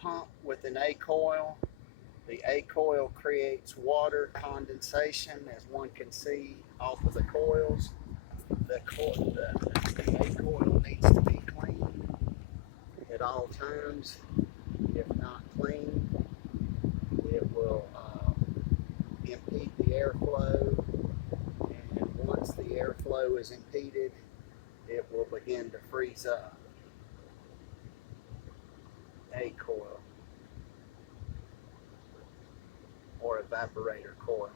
pump with an A-coil. The A-coil creates water condensation, as one can see off of the coils. The A-coil needs to be cleaned at all times. If not cleaned, it will impede the airflow, and once the airflow is impeded, it will begin to freeze up. A-coil or evaporator coil.